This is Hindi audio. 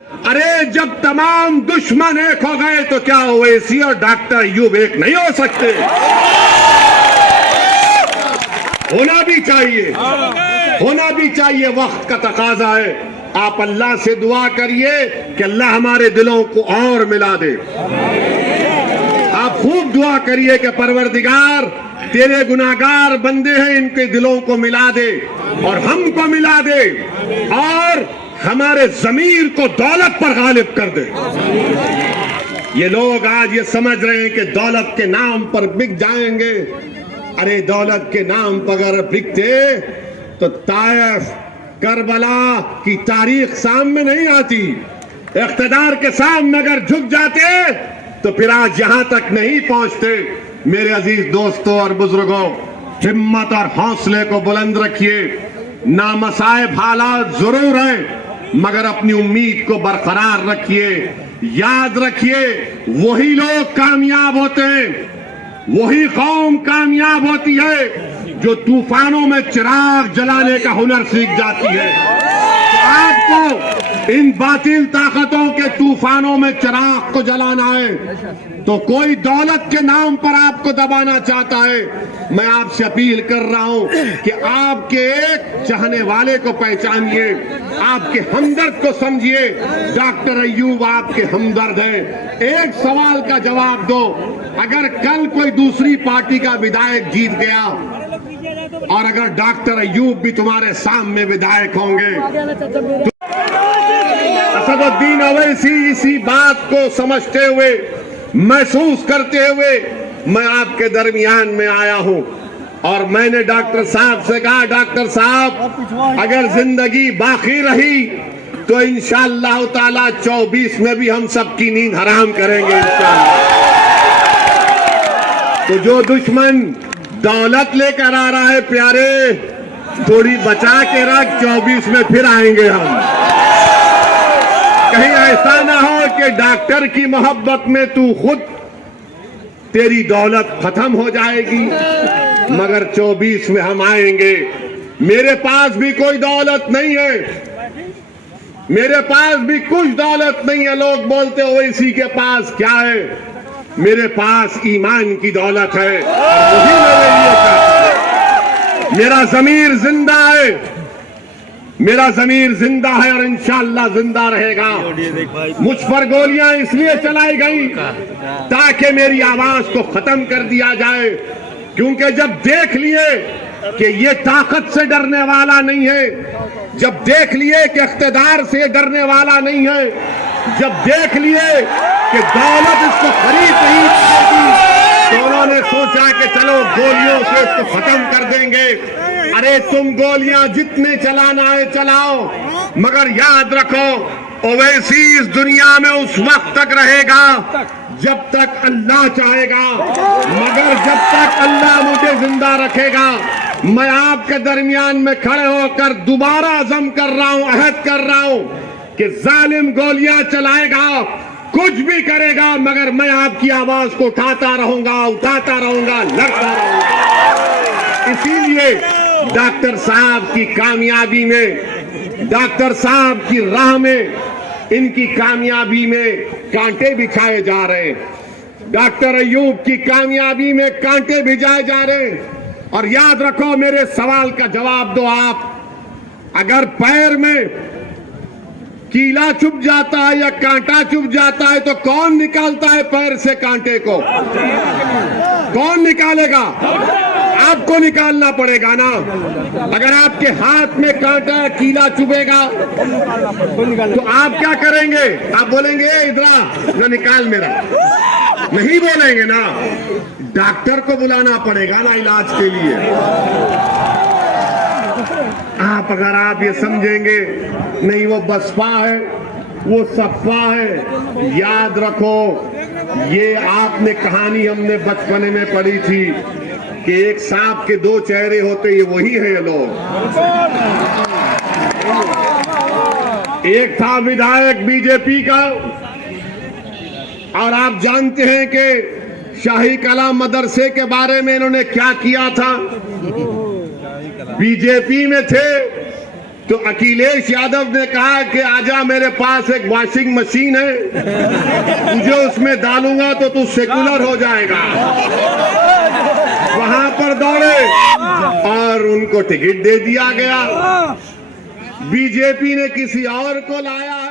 अरे जब तमाम दुश्मन एक हो गए तो क्या ओवैसी और डॉक्टर अय्यूब एक नहीं हो सकते? होना भी चाहिए, होना भी चाहिए, वक्त का तकाजा है। आप अल्लाह से दुआ करिए कि अल्लाह हमारे दिलों को और मिला दे। आप खूब दुआ करिए कि परवरदिगार तेरे गुनाहगार बंदे हैं, इनके दिलों को मिला दे और हमको मिला दे और हमारे ज़मीर को दौलत पर गालिब कर दे। ये लोग आज ये समझ रहे हैं कि दौलत के नाम पर बिक जाएंगे। अरे दौलत के नाम पर अगर बिकते तो ताइफ, करबला की तारीख सामने नहीं आती। इख्तिदार के सामने अगर झुक जाते तो फिर आज यहां तक नहीं पहुंचते। मेरे अजीज दोस्तों और बुजुर्गों, हिम्मत और हौसले को बुलंद रखिए। नामसाइब हालात जरूर हैं, मगर अपनी उम्मीद को बरकरार रखिए। याद रखिए, वही लोग कामयाब होते हैं, वही कौम कामयाब होती है जो तूफानों में चिराग जलाने का हुनर सीख जाती है। तो आपको इन बातिल ताकतों के तूफानों में चिराग को जलाना है तो कोई दौलत के नाम पर आपको दबाना चाहता है। मैं आपसे अपील कर रहा हूं कि आपके एक चाहने वाले को पहचानिए, आपके हमदर्द को समझिए। डॉक्टर अय्यूब आपके हमदर्द हैं। एक सवाल का जवाब दो, अगर कल कोई दूसरी पार्टी का विधायक जीत गया और अगर डॉक्टर अय्यूब भी तुम्हारे सामने विधायक होंगे तो असदुद्दीन ओवैसी इसी बात को समझते हुए, महसूस करते हुए मैं आपके दरमियान में आया हूं और मैंने डॉक्टर साहब से कहा, डॉक्टर साहब अगर जिंदगी बाकी रही तो इंशाअल्लाह ताला 24 में भी हम सबकी नींद हराम करेंगे इंशाअल्लाह। तो जो दुश्मन दौलत लेकर आ रहा है प्यारे, थोड़ी बचा के रख, 24 में फिर आएंगे हम। कहीं ऐसा ना हो कि डॉक्टर की मोहब्बत में तू खुद, तेरी दौलत खत्म हो जाएगी, मगर 24 में हम आएंगे। मेरे पास भी कोई दौलत नहीं है, मेरे पास भी कुछ दौलत नहीं है। लोग बोलते हो ओवैसी के पास क्या है? मेरे पास ईमान की दौलत है, वही मेरे लिए काफी है। मेरा ज़मीर जिंदा है, मेरा ज़मीर जिंदा है और इंशाअल्लाह जिंदा रहेगा। मुझ पर गोलियां इसलिए चलाई गई ताकि मेरी आवाज को खत्म कर दिया जाए, क्योंकि जब देख लिए कि ये ताकत से डरने वाला नहीं है, जब देख लिए कि इख्तिदार से डरने वाला नहीं है, जब देख लिए कि दौलत इसको खरीद नहीं पाएगी, तो उन्होंने सोचा कि चलो गोलियों से इसको खत्म कर देंगे। अरे तुम गोलियां जितने चलाना है चलाओ, मगर याद रखो ओवैसी इस दुनिया में उस वक्त तक रहेगा जब तक अल्लाह चाहेगा, मगर जब तक अल्लाह मुझे जिंदा रखेगा। मैं आपके दरमियान में खड़े होकर दोबारा अज़म कर रहा हूं, अहद कर रहा हूं कि जालिम गोलियां चलाएगा, कुछ भी करेगा, मगर मैं आपकी आवाज को उठाता रहूंगा, उठाता रहूंगा, लड़ता रहूंगा। इसीलिए डॉक्टर साहब की कामयाबी में, डॉक्टर साहब की राह में, इनकी कामयाबी में कांटे बिछाए जा रहे हैं। डॉक्टर अय्यूब की कामयाबी में कांटे भिजाए जा रहे हैं। और याद रखो, मेरे सवाल का जवाब दो आप, अगर पैर में कीला चुभ जाता है या कांटा चुभ जाता है तो कौन निकालता है पैर से कांटे को? कौन निकालेगा? आपको निकालना पड़ेगा ना। अगर आपके हाथ में कांटा कीला चुभेगा तो आप क्या करेंगे? आप बोलेंगे इधर ना निकाल मेरा, नहीं बोलेंगे ना। डॉक्टर को बुलाना पड़ेगा ना इलाज के लिए। अगर आप ये समझेंगे नहीं वो बसपा है, वो सपा है, याद रखो ये आपने कहानी हमने बचपने में पढ़ी थी कि एक सांप के दो चेहरे होते, ये वही है ये लोग। एक था विधायक बीजेपी का, और आप जानते हैं कि शाही कला मदरसे के बारे में इन्होंने क्या किया था। बीजेपी में थे तो अखिलेश यादव ने कहा कि आजा मेरे पास एक वॉशिंग मशीन है, तुझे उसमें डालूंगा तो तू सेकुलर हो जाएगा। वहां पर दौड़े और उनको टिकट दे दिया गया। बीजेपी ने किसी और को लाया है।